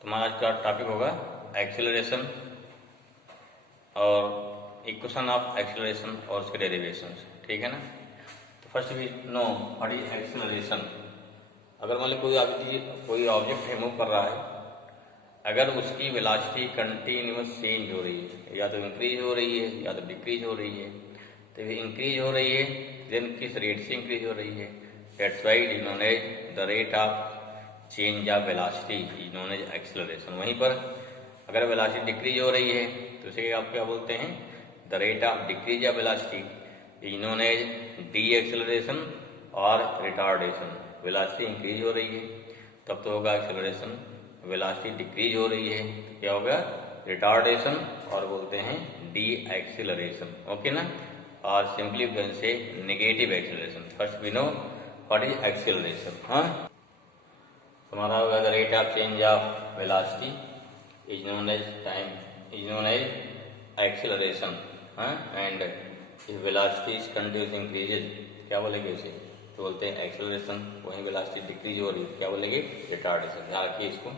तो हमारा आज का टॉपिक होगा एक्सेलरेशन और इक्वेशन ऑफ एक्सेलरेशन और उसके डेरिवेशंस, ठीक है ना। तो first we know what is acceleration. अगर मान लो कोई ऑब्जेक्ट है, मूव कर रहा है, अगर उसकी वेलोसिटी कंटिन्यूस चेंज हो रही है, या तो इंक्रीज हो रही है या तो डिक्रीज हो रही है, तो ये इंक्रीज हो रही है देन किस रेट से इंक्रीज हो रही है, that's why it is known as the rate of change of velocity is known as acceleration. वहीं पर अगर वेलोसिटी डिक्रीज हो रही है तो उसे आप क्या बोलते हैं, the rate of decrease of velocity is known as deceleration और रिटार्डेशन। वेलोसिटी इंक्रीज हो रही है तब तो होगा एक्सेलरेशन, वेलोसिटी डिक्रीज हो रही है तो क्या होगा, रिटार्डेशन, और बोलते हैं डी एक्सेलरेशन, ओके ना। और simply we can say negative acceleration. First we know what is acceleration. हाँ, हमारा होगा the rate of change of velocity is known as time is known as acceleration. हाँ, and if velocity is continuous increases क्या बोलेंगे उसे, तो बोलते हैं एक्सेलरेशन। वहीं वेलोसिटी डिक्रीज हो रही है क्या बोलेंगे, रिटार्डेशन। ध्यान रखिए, इसको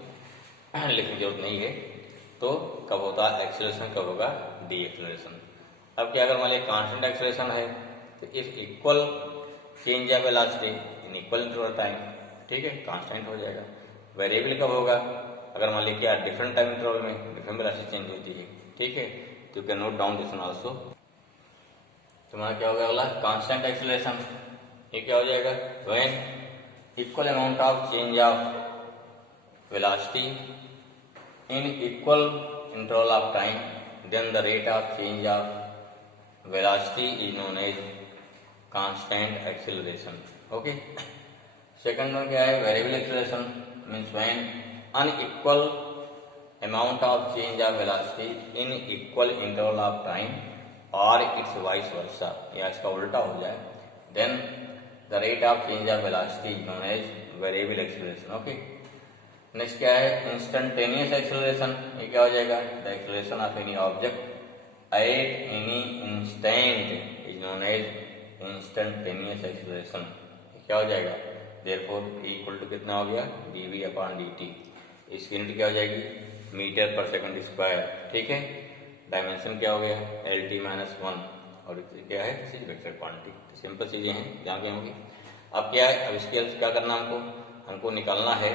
लिखने की जरूरत नहीं है। तो कब होता है एक्सेलरेशन, कब होगा डी एक्सेलरेशन। अब क्या, अगर मान लीजिए कांस्टेंट एक्सेलरेशन है तो if equal change of velocity in equal interval time, ठीक है, कांस्टेंट हो जाएगा। वेरिएबल कब होगा, अगर मान लीजिए क्या डिफरेंट टाइम इंटरवल में डिफरेंट वेलोसिटी चेंज होती है, ठीक है, तो you can note down this one also. तुम्हारा क्या होगा अगला, कांस्टेंट एक्सेलरेशन। ये क्या हो जाएगा, when equal amount of change of velocity in equal interval of time then the rate of change of velocity is known as constant acceleration, okay। Second में क्या है, variable acceleration means when unequal amount of change of velocity in equal interval of time और it's vice versa, या इसका उल्टा हो जाए, then the rate of change of velocity is known as variable acceleration, okay. Next क्या है, instantaneous acceleration. ये क्या हो जाएगा, the acceleration of any object at any instant is known as instantaneous acceleration। क्या हो जाएगा, therefore इक्वल टू कितना हो गया, dv अपॉन dt। इसकी यूनिट क्या हो जाएगी, मीटर पर सेकंड स्क्वायर, ठीक है। डायमेंशन क्या हो गया, lt माइनस 1, और क्या है, वेक्टर क्वांटिटी। तो सिंपल चीजें हैं, ध्यान के होंगी। अब क्या है, अब इसके क्या करना, हमको निकालना है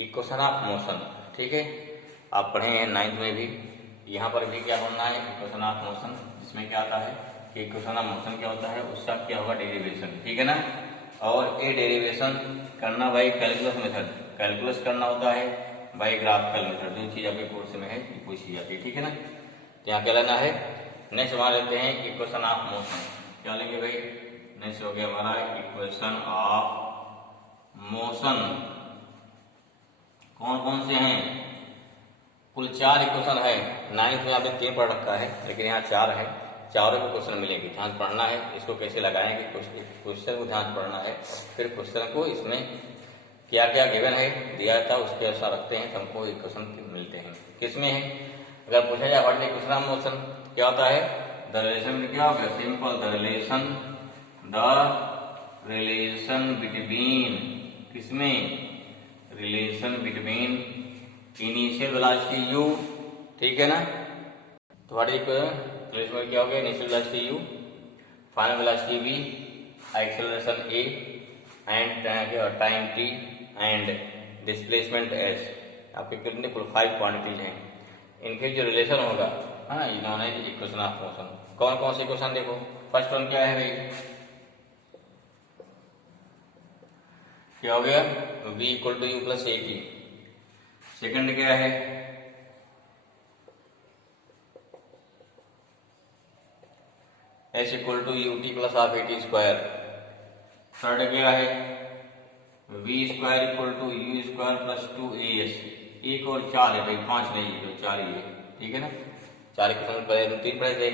इक्वेशन ऑफ मोशन, ठीक है। आप पढ़े हैं 9th में भी, यहाँ पर भी क्या बनना है, इक्वेशन ऑफ मोशन, जिसमें क्या आता है कि इक्वेशन ऑफ मोशन क्या होता है, उसका क्या होगा, डेरिवेशन, ठीक है ना। और ये डेरिवेशन करना बाई कैलकुलस मेथड, कैलकुलस करना होता है बाई ग्राफिकल मेथड। जो चीज आपके कोर्स में है पूछी जाती है, ठीक है ना। तो यहाँ क्या लेना है, नेक्स्ट हमारा लेते हैं इक्वेशन ऑफ मोशन। क्या लेंगे भाई, नेक्स्ट हो गया हमारा इक्वेशन ऑफ मोशन। कौन कौन से हैं, कुल 4 इक्वेशन है। 9th में आपने 3 पढ़ रखा है, लेकिन यहाँ 4 है, चारों के क्वेश्चन मिलेंगे। ध्यान पढ़ना है, इसको कैसे लगाएंगे, क्वेश्चन को ध्यान पढ़ना है, फिर क्वेश्चन को इसमें क्या क्या गिवन है दिया था उसके अनुसार रखते हैं, तो हमको इक्वेशन मिलते हैं। किसमें है, अगर पूछा जाए what is equation of motion, क्या होता है, द रिलेशन क्या होगा, सिंपल, द रिलेशन बिटवीन, किसमें, relation between initial velocity u, ठीक है ना। तो व्हाट इज रिलेशन क्या हो गया, initial velocity u, final velocity v, acceleration a and time t and displacement s। आपके कितने कुल 5 क्वांटिटीज हैं, इनके जो रिलेशन होगा, हाँ, इन्होंने इक्वेशन ऑफ मोशन। कौन कौन से इक्वेशन देखो, फर्स्ट वन क्या है भाई, क्या हो गया, v equal to u plus a t. Second क्या है, s equal to u t plus half a t square. Third क्या है, v square equal to u square plus 2as। एक और 4 है भाई, 5 नहीं है, तो 4 ही है, ठीक है ना। 4 क्वेश्चन पढ़े, 3 पढ़े थे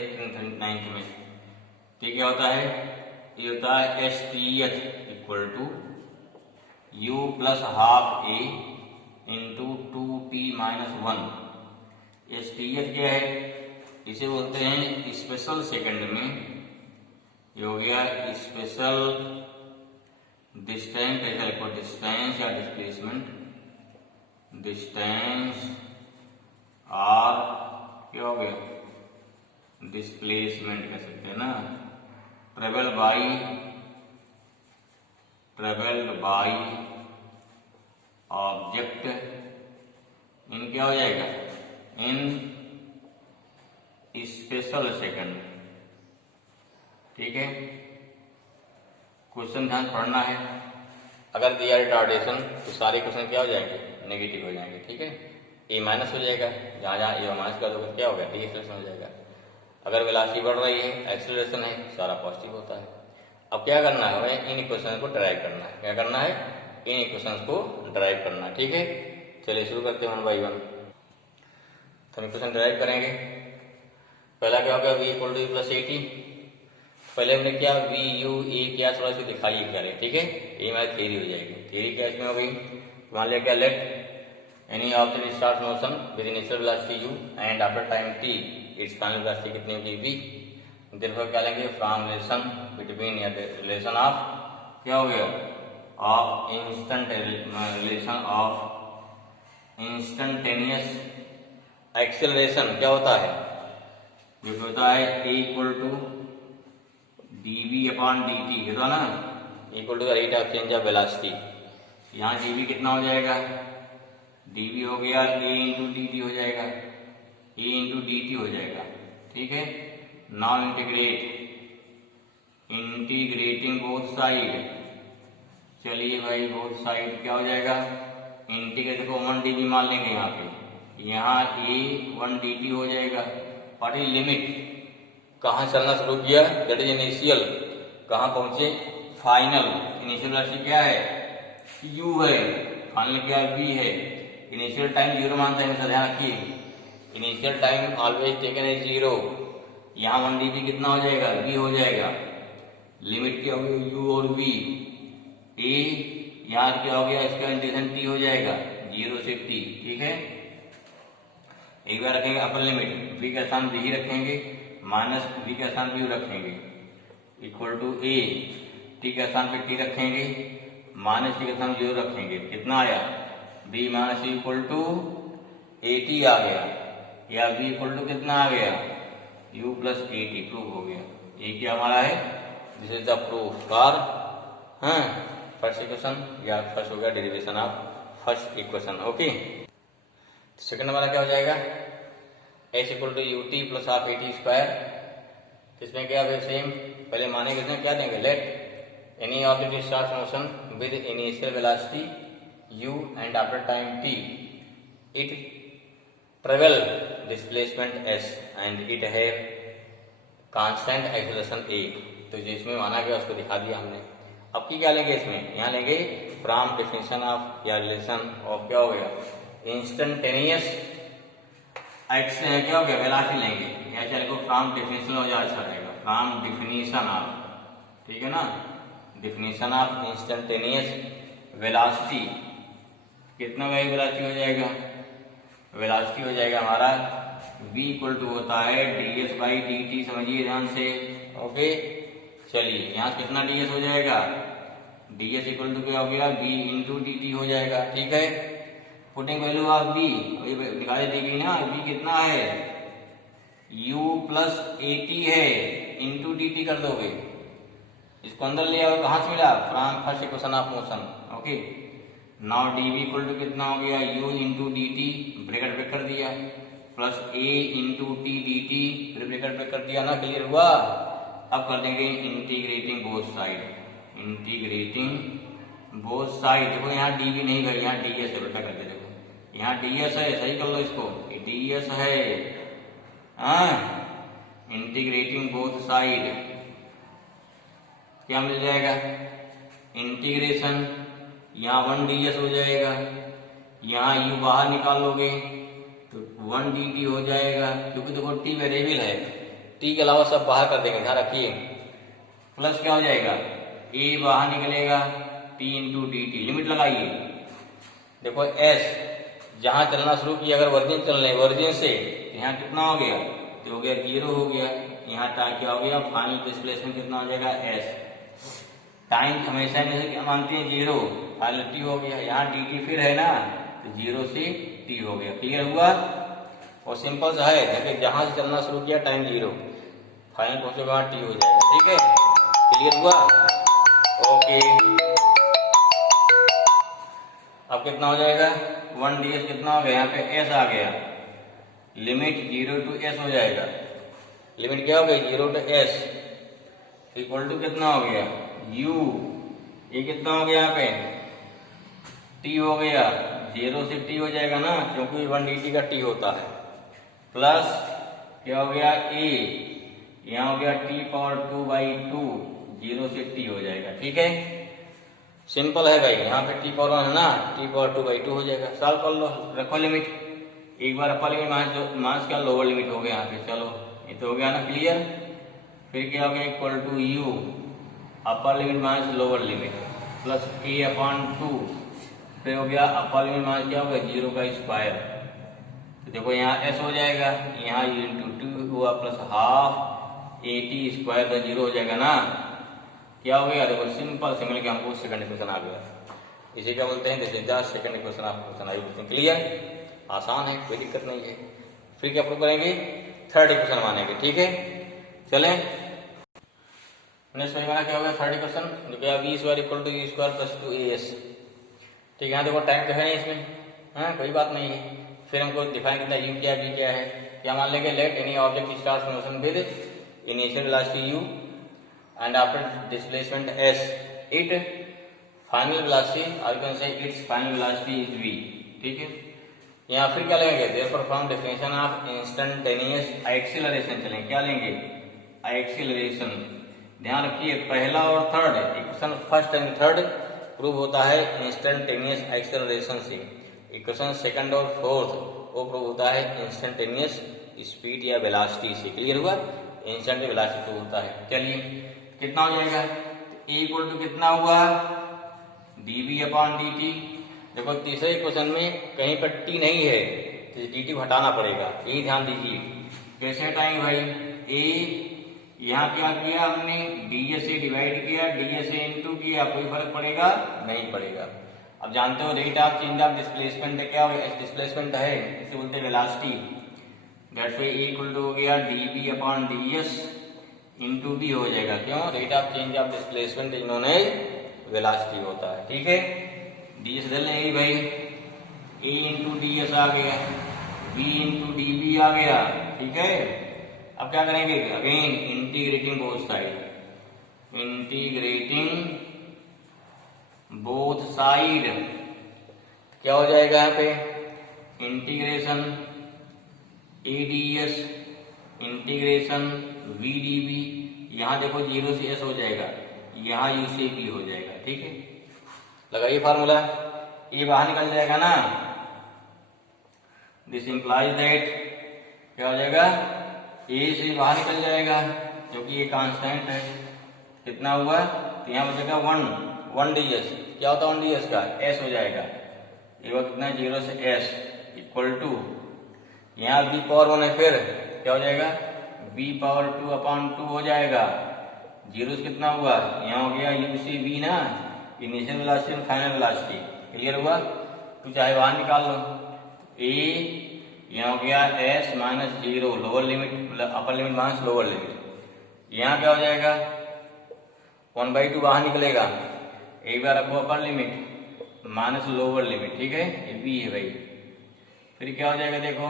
9th में। ठीक क्या होता है, ये होता है s t H equal to u plus half a into 2t minus 1। S t h क्या है, इसे बोलते हैं स्पेशल सेकंड में, ये हो गया स्पेशल डिस्टेंस, डिस्टेंस या डिस्प्लेसमेंट डिस्टेंस और क्या हो गया, डिस्प्लेसमेंट कह सकते हैं ना, ट्रेवल्ड बाई ऑब्जेक्ट इन क्या हो जाएगा, इन स्पेशल सेकंड। ठीक है, क्वेश्चन ध्यान पढ़ना है। अगर दिया रिटार्डेशन तो सारे क्वेश्चन क्या हो जाएंगे, नेगेटिव हो जाएंगे। ठीक है, ए माइनस हो जाएगा, जहाँ जहाँ ए माइनस कर दोगे क्या होगा, डी एक्सेलरेशन हो जाएगा। अगर वेलोसिटी बढ़ रही है, एक्सेलरेशन है, सारा पॉजिटिव होता है। अब क्या करना है, हमें इन इक्वेशन को ड्राइव करना है। क्या करना है, इन इक्वेशन को ड्राइव करना है। ठीक है, चलिए शुरू करते हैं 1 बाई 1। तो हम इक्वेशन ड्राइव करेंगे। पहला क्या होगा, v equal to u plus AT। पहले हमने क्या वी यू ए क्या थोड़ा सा दिखाइए क्या है। ठीक है, ये हमारी थ्योरी हो जाएगी। थ्योरी क्या इसमें हो गई, मान लिया क्या, let any object start motion with initial velocity u and after time t it's final velocity कितनी होगी v। देयरफॉर क्या लेंगे, फ्रॉम रिलेशन बिटवीन या रिलेशन ऑफ क्या हो गया, of instant relation of instantaneous acceleration क्या होता है, जो होता है a equal to dv upon dt होता ना, equal to rate of change of velocity. यहाँ dv कितना हो जाएगा, dv हो गया a इंटू dt हो जाएगा, a इंटू dt हो जाएगा। ठीक है, नाउ इंटीग्रेटिंग बोथ साइड। चलिए भाई, बोथ साइड क्या हो जाएगा, इंटीग्रेट को 1 dv मान लेंगे यहाँ पे, यहाँ a 1 dt हो जाएगा। व्हाट इज लिमिट, कहाँ चलना शुरू किया, दैट इज इनिशियल, कहाँ पहुंचे, फाइनल। इनिशियल वेलोसिटी क्या है, u है, फाइनल क्या है, v है। इनिशियल टाइम 0 मानते हैं, हमेशा ध्यान रखिए, initial time always taken as 0। यहाँ 1 dv कितना हो जाएगा, v हो जाएगा। लिमिट क्या होगी, u और v। a यहाँ क्या हो गया, इसका इंटीग्रेशन t हो जाएगा, 0 से t। ठीक है, एक बार रखेंगे अपर लिमिट, v का स्थान v ही रखेंगे, माइनस v का स्थान v रखेंगे, इक्वल टू a, t का स्थान पे t रखेंगे, माइनस t का स्थान 0 रखेंगे। कितना आया, v minus equal to AT आ गया, या v इक्वल टू कितना आ गया, u प्लस AT। प्रूफ हो गया, ये क्या हमारा है, this is the proof for first equation, या फर्स्ट हो गया derivation of first equation. Okay, second हमारा क्या हो जाएगा, h equal to u t plus half AT square. इसमें क्या है, सेम पहले मानेंगे, इसमें क्या देंगे, let any object start motion with initial velocity u and after time t it travel displacement s and it है कांस्टेंट एक्सेलरेशन a। तो जिसमें माना गया उसको दिखा दिया हमने। अब की क्या लेंगे, इसमें यहाँ लेंगे फ्रॉम डेफिनेशन ऑफ या रिलेशन ऑफ क्या हो गया, इंस्टेंटेनियस क्या हो गया, वेलोसिटी लेंगे, या चले को फ्रॉम डेफिनेशन हो जाए, अच्छा रहेगा, फ्रॉम डेफिनेशन ऑफ। ठीक है ना, डेफिनेशन ऑफ इंस्टेंटेनियस वेलोसिटी कितना वेलोसिटी हो जाएगा, वेलोसिटी हो जाएगा हमारा v इक्वल टू होता है ds बाई dt। समझिए ध्यान से। ओके, चलिए यहाँ कितना ds हो जाएगा, ds इक्वल टू क्या हो गया, v इंटू dt हो जाएगा। ठीक है, पुटिंग वैल्यू ऑफ v निकाले दी गई ना, v कितना है, u प्लस AT है, इंटू dt कर दोगे, इसको अंदर ले आओ, कहाँ से मिला, from first equation of motion. Okay, now dv equal to कितना हो गया, u into dt, bracket break कर दिया, plus a into t dt, फिर ब्रैकेट ब्रेक कर दिया ना, क्लियर हुआ। अब कर देंगे integrating both side, integrating both side. देखो यहाँ dv नहीं कर, यहाँ ds है, उल्टा करके देखो, यहाँ ds है, सही कर लो इसको, ds है। इंटीग्रेटिंग बोथ साइड क्या मिल जाएगा, इंटीग्रेशन, यहाँ 1 ds हो जाएगा, यहाँ u बाहर निकाल लोगे तो 1 dt हो जाएगा, क्योंकि देखो t वेरिएबल है, t के अलावा सब बाहर कर देंगे, ध्यान रखिए। प्लस क्या हो जाएगा, a बाहर निकलेगा, t इंटू dt, लिमिट लगाइए। देखो s जहां चलना शुरू किया, अगर वर्जिन चल रहे, वर्जिन से यहाँ कितना हो गया, तो हो गया 0 हो गया। यहाँ क्या हो गया, फाइनल डिस्प्लेसमेंट कितना हो जाएगा, s। टाइम हमेशा जैसे क्या मानते हैं 0, फाइनल t हो गया। यहाँ dt फिर है ना, तो 0 से t हो गया। क्लियर हुआ? और सिंपल सा है, देखिए जहां से चलना शुरू किया टाइम 0, फाइनल पहुंचेगा वहां t हो जाएगा। ठीक है, क्लियर हुआ? ओके, अब कितना हो जाएगा 1ds कितना हो गया, यहाँ पे s आ गया, लिमिट 0 to s हो जाएगा। लिमिट क्या हो गई 0 to s इक्वल टू कितना हो गया u, ये कितना हो गया यहाँ पे t हो गया, 0 से t हो जाएगा ना, क्योंकि 1dt का t होता है, प्लस क्या हो गया a, यहाँ हो गया t⁴2/2, 0 से t हो जाएगा। ठीक है, सिंपल है भाई, यहाँ पे t⁴1 है ना, t⁴2/2 हो जाएगा। सॉल्व कर लो, रखो लिमिट, एक बार अपर लिमिट मास का लोअर लिमिट हो गया यहाँ पे। चलो ये तो हो गया ना क्लियर। फिर क्या हो गया equal to u, upper limit minus lower limit, plus a/2, फिर हो गया अपर लिमिट माइनस क्या होगा 0 का स्क्वायर, तो देखो यहाँ s हो जाएगा, यहाँ u इंटू 2 हुआ, प्लस हाफ at² का 0 हो जाएगा ना। क्या हो गया देखो, सिंपल से मिल के हमको सेकंड इक्वेशन आ गया। इसे क्या बोलते हैं, this is the second equation of equation I. Clear, आसान है, कोई दिक्कत नहीं है। फिर क्या प्रूव करेंगे, थर्ड इक्वेशन मानेंगे। ठीक है, चलें नेक्स्ट हमारा क्या होगा थर्ड इक्वेशन, जो क्या v² = u² + 2as। ठीक है, यहाँ देखो टाइम तो है नहीं इसमें, हाँ कोई बात नहीं है। फिर हमको डिफाइन करना है u क्या v क्या है। क्या मान लेंगे, late any object start motion with initial velocity u and after displacement s, it final velocity or you can say its final velocity is v। ठीक है, यहाँ फिर क्या लेंगे, therefore from definition of instantaneous acceleration चलेंगे, क्या लेंगे acceleration। ध्यान रखिए पहला और third equation, first and third prove होता है इंस्टेंटेनियस एक्सेलरेशन से, इक्वेशन सेकंड और फोर्थ वो प्रूव होता है इंस्टेंटेनियस स्पीड या वेलोसिटी से। क्लियर हुआ, इंस्टेंट वेलोसिटी प्रूव होता है। चलिए कितना हो जाएगा, a इक्वल टू कितना हुआ dv/dt। देखो तीसरे इक्वेशन में कहीं पर t नहीं है, तो dt हटाना पड़ेगा, यही ध्यान दीजिए। कैसे हटाएंगे भाई, a यहाँ क्या किया हमने, ds से डिवाइड किया, ds से इंटू किया, कोई फर्क पड़ेगा नहीं पड़ेगा। अब जानते हो rate of change of displacement क्या है, डिस्प्लेसमेंट है, इसे बोलते हैं velocity. That's why a equal to हो गया dv/ds इंटू बी हो जाएगा, क्यों, rate of change of displacement इन्होंने वेलोसिटी होता है। ठीक है, ds दे लेंगे भाई, a इंटू ds आ गया, b इंटू db आ गया। ठीक है, अब क्या करेंगे, again integrating both side, integrating both side क्या हो जाएगा यहाँ पे, इंटीग्रेशन ads इंटीग्रेशन vdv, यहाँ देखो 0 से s हो जाएगा, यहाँ u से b हो जाएगा। ठीक है, लगाइए फार्मूला, ये बाहर निकल जाएगा ना, दिस इंप्लाइज दैट क्या हो जाएगा, a से बाहर निकल जाएगा क्योंकि ये कांस्टेंट है। कितना हुआ, तो यहाँ बचेगा 1 ds, क्या होता है 1 ds का, s हो जाएगा, ये कितना 0 से s इक्वल टू, यहाँ b⁴1 है, फिर क्या हो जाएगा b⁴2/2 हो जाएगा, 0 से कितना हुआ, यहाँ हो गया u से v ना, इनिशियल वेलोसिटी और फाइनल वेलोसिटी। क्लियर हुआ, तो चाहे बाहर निकाल लो, a यहाँ हो गया s -0 लोअर लिमिट, अपर लिमिट माइनस लोअर लिमिट, यहाँ क्या हो जाएगा 1/2 बाहर निकलेगा, एक बार रखो अपर लिमिट माइनस लोअर लिमिट। ठीक है, ये b है भाई, फिर क्या हो जाएगा देखो,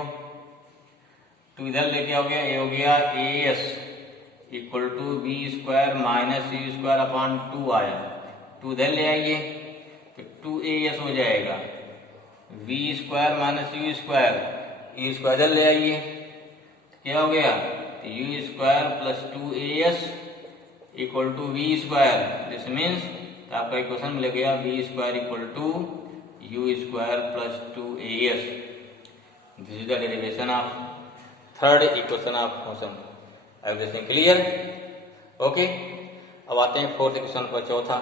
तो इधर लेके हो गया, ये हो गया as equal to b² - u² आया, तो इधर ले आइए तो 2as हो जाएगा, v² - u², इधर ले आइए, क्या हो गया u² + 2as equal to v², this means तो आपका इक्वेशन मिल गया v² = u² + 2as। This is the derivation of third equation of motion. Everything clear, okay. अब आते हैं फोर्थ इक्वेशन पर, चौथा।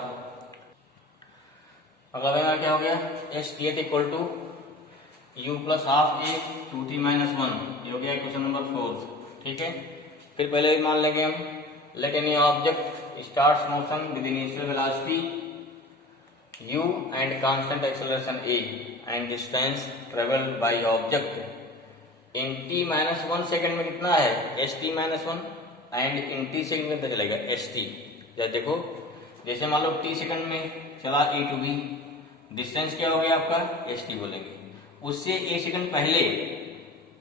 अगला में क्या हो गया, s⁻ equal to u + ½ a 2t - 1, ये हो गया इक्वेशन नंबर 4। ठीक है, फिर पहले मान लेंगे हम, late any object starts motion with initial velocity u and constant acceleration a and distance traveled by object in t minus 1 second में कितना है st minus 1 and in t second में कितना चलेगा st। जरा देखो, जैसे मान लो t सेकेंड में चला a to b, डिस्टेंस क्या हो गया आपका st बोलेंगे, उससे a सेकेंड पहले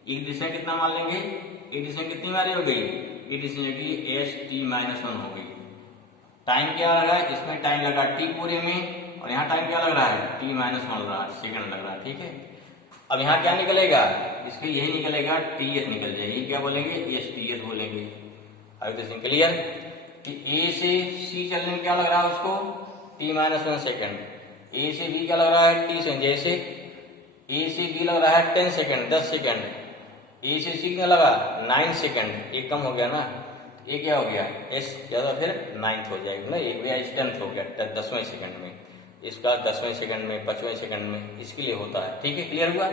एक डिस्टेंस कितना मान लेंगे, एक डिस्टेंस कितनी मारी हो गई, एक डिस्टेंस की st minus 1 हो गई। टाइम क्या लगा, इसमें टाइम लगा t पूरे में, और यहाँ टाइम क्या लग रहा है t minus 1 लग रहा है, सेकंड लग रहा है, ठीक है। अब यहाँ क्या निकलेगा, इसके यही निकलेगा ts निकल जाएगी, क्या बोलेंगे sts बोलेंगे। अब तो क्लियर कि a से c चलने में क्या लग रहा है उसको t minus 1 सेकेंड, a से b क्या लग रहा है t से, जैसे a से b लग रहा है 10 सेकेंड 10 सेकेंड, a से c क्या लगा 9 सेकेंड, एक कम हो गया ना, ये क्या हो गया s ज्यादा फिर 9th हो जाएगा ना, एक गया 10th हो गया 10वें सेकंड में, इसका 10वें सेकंड में 5वें सेकंड में, इसके लिए होता है, ठीक है। क्लियर हुआ,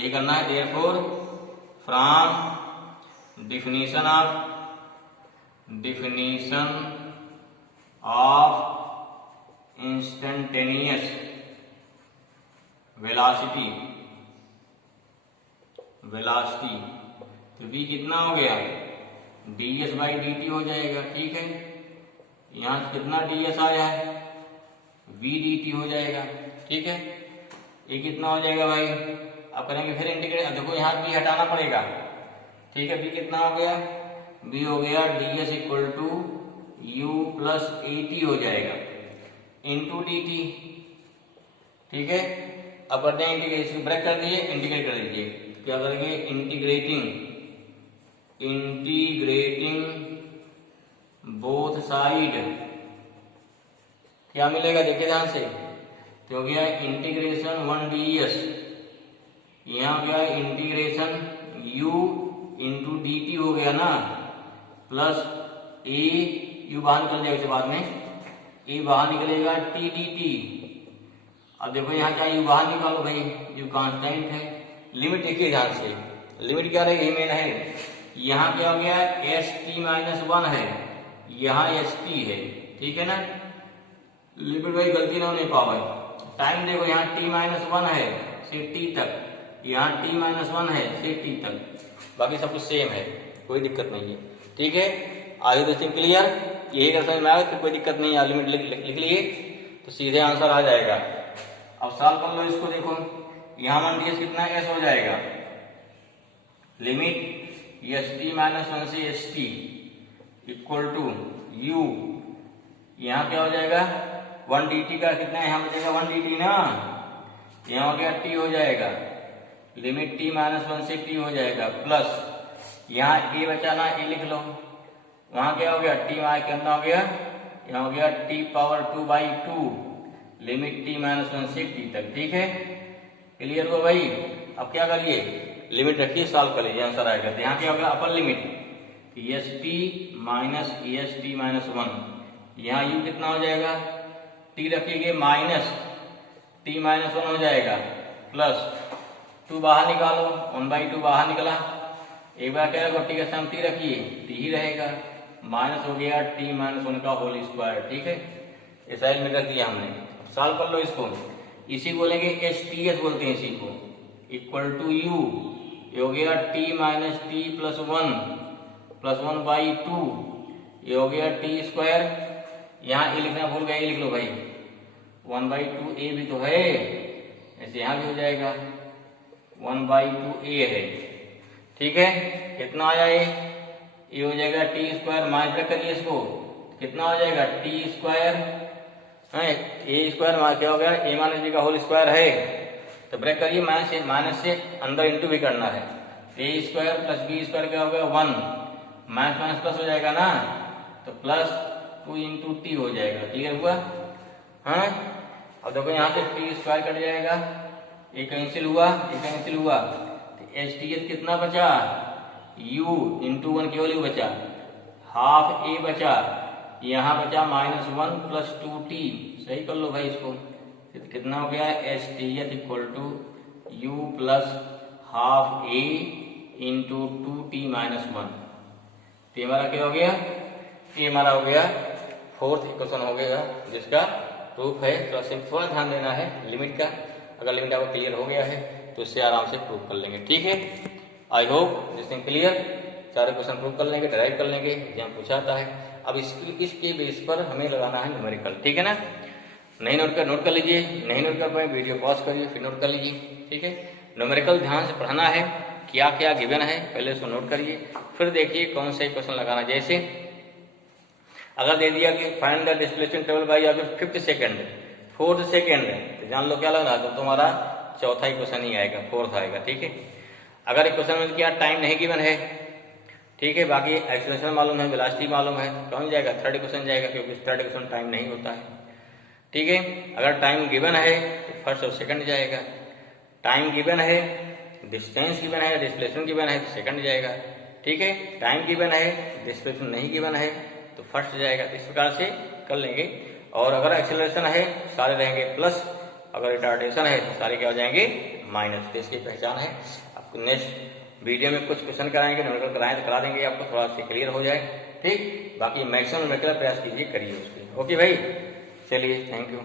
ये करना है। Therefore from definition of instantaneous velocity तो v कितना हो गया ds बाई dt हो जाएगा, ठीक है। यहाँ से कितना ds आया है v dt हो जाएगा, ठीक है। ये कितना हो जाएगा भाई, अब करेंगे फिर इंटीग्रेट, देखो यहाँ b हटाना पड़ेगा, ठीक है। b कितना हो गया, b हो गया ds equal to u plus at हो जाएगा इंटू dt, ठीक है। अब करते हैं इंटीग्रेशन, ब्रेक कर दीजिए, इंटीग्रेट कर दीजिए, क्या करेंगे इंटीग्रेटिंग बोथ साइड, क्या मिलेगा देखिए ध्यान से, तो हो गया इंटीग्रेशन 1 ds, यहाँ हो गया इंटीग्रेशन u इंटू dt हो गया ना, प्लस a u बाहर निकल जाएगा बाद में, a बाहर निकलेगा t dt। अब देखो यहाँ क्या u बाहर निकालो भाई, u कांस्टेंट है, लिमिट देखिए ध्यान से, लिमिट क्या रहेगी मेन है, यहाँ क्या हो गया st माइनस 1 है, यहाँ st है, ठीक है ना। लिमिट भाई गलती ना होने पावे, टाइम देखो यहाँ t माइनस 1 है से t तक, यहाँ t माइनस 1 है से t तक, बाकी सब कुछ सेम है, कोई दिक्कत नहीं है, ठीक है। आगे दोस्तों क्लियर, यही कर समझ में आया तो कोई दिक्कत नहीं है, लिमिट लिख लिए तो सीधे आंसर आ जाएगा। अब सॉल्व कर लो इसको, देखो यहाँ 1 ds कितना s हो जाएगा, लिमिट st माइनस 1 से st इक्वल टू u, यहाँ क्या हो जाएगा 1 dt का कितना है, यहाँ बचेगा 1 dt ना, यहाँ हो गया t हो जाएगा, लिमिट t माइनस 1 से t हो जाएगा, प्लस यहाँ a बचाना a लिख लो, वहां क्या हो गया t कितना हो गया, यहाँ हो गया t power 2 by 2, limit t minus 1 से t तक, ठीक है। क्लियर हुआ भाई, अब क्या करिए लिमिट रखिए, सॉल्व कर लीजिए, आंसर आएगा। तो यहाँ क्या होगा upper limit st minus est minus 1, यहाँ u कितना हो जाएगा t रखिएगा माइनस t माइनस 1 हो जाएगा, प्लस 2 बाहर निकालो, 1/2 बाहर निकला, एक बार क्या रहेगा t का स्थान t रखिए t ही रहेगा, माइनस हो गया t माइनस 1 का होल स्क्वायर, ठीक है। ऐसा में रख दिया हमने, सॉल्व कर लो इसको, इसी बोलेंगे sts बोलते हैं इसी को, इक्वल टू u, ये हो गया t माइनस t प्लस 1/2, ये हो गया t स्क्वायर, यहाँ a लिखना भूल गए, लिख लो भाई 1/2 a भी तो है, ऐसे यहाँ भी हो जाएगा 1/2 a है, ठीक है। कितना आया ये हो जाएगा टी स्क्वायर, माइनस करिए इसको, कितना हो जाएगा टी स्क्वायर है, ए स्क्वायर क्या हो गया ए माइनस बी का होल स्क्वायर है, तो ब्रेक करिए, माइनस से अंदर इंटू भी करना है, ए स्क्वायर प्लस बी स्क्वायर क्या हो गया 1, माइनस माइनस प्लस हो जाएगा ना, तो प्लस 2 इंटू टी हो जाएगा। क्लियर हुआ, हाँ। अब देखो यहाँ से टी स्क्वायर कट जाएगा, ये कैंसिल हुआ, ये कैंसिल हुआ, तो एच टी एच कितना बचा, u इंटू 1 केवल u बचा, हाफ a बचा, यहाँ बचा -1 प्लस 2t, सही कर लो भाई इसको, तो कितना हो गया H T H equal to u plus half a into 2t minus 1, तो हमारा क्या हो गया, ये हमारा हो गया फोर्थ इक्वेशन हो गया, जिसका प्रूफ है, तो सिर्फ थोड़ा ध्यान देना है लिमिट का। अगर लिमिट आपको क्लियर हो गया है तो इससे आराम से प्रूफ कर लेंगे। ठीक है, I hope this thing clear. सारे क्वेश्चन प्रूव कर लेंगे, डिराइव कर लेंगे, एग्जाम पूछा आता है। अब इसके बेस पर हमें लगाना है न्यूमेरिकल। ठीक है ना, नहीं नोट कर लीजिए, नहीं नोट कर पाए वीडियो पॉज करिए फिर नोट कर लीजिए। ठीक है, न्यूमेरिकल ध्यान से पढ़ना है, क्या क्या गिवन है पहले उसको नोट करिए, फिर देखिए कौन से क्वेश्चन लगाना। जैसे अगर दे दिया कि find the displacement table by your 5th second 4th second, तो जान लो क्या लगना, तो तुम्हारा चौथा ही क्वेश्चन ही आएगा, 4th आएगा। ठीक है, अगर एक क्वेश्चन में क्या टाइम नहीं गिवन है, ठीक है, बाकी एक्सेलरेशन मालूम है, वेलोसिटी मालूम है, कौन जाएगा, 3rd क्वेश्चन जाएगा, क्योंकि 3rd क्वेश्चन टाइम नहीं होता है। ठीक है, अगर टाइम गिवन है तो 1st और 2nd जाएगा, टाइम गिवन है, डिस्टेंस गिवन है, डिस्प्लेसमेंट गिवन है तो 2nd जाएगा। ठीक है, टाइम गिवन है, डिस्प्लेसमेंट नहीं गिवन है तो 1st जाएगा। इस प्रकार से कर लेंगे। और अगर एक्सेलरेशन है सारे रहेंगे प्लस, अगर रिटार्डेशन है तो सारे क्या हो जाएंगे माइनस। तो इसकी पहचान है। आपको नेक्स्ट वीडियो में कुछ क्वेश्चन कराएंगे, न्यूमेरिकल कराएं तो करा देंगे, आपको थोड़ा सा क्लियर हो जाए। ठीक, बाकी मैक्सिमम न्यूमेरिकल प्रयास कीजिए, करिए उसके। ओके भाई, चलिए, थैंक यू।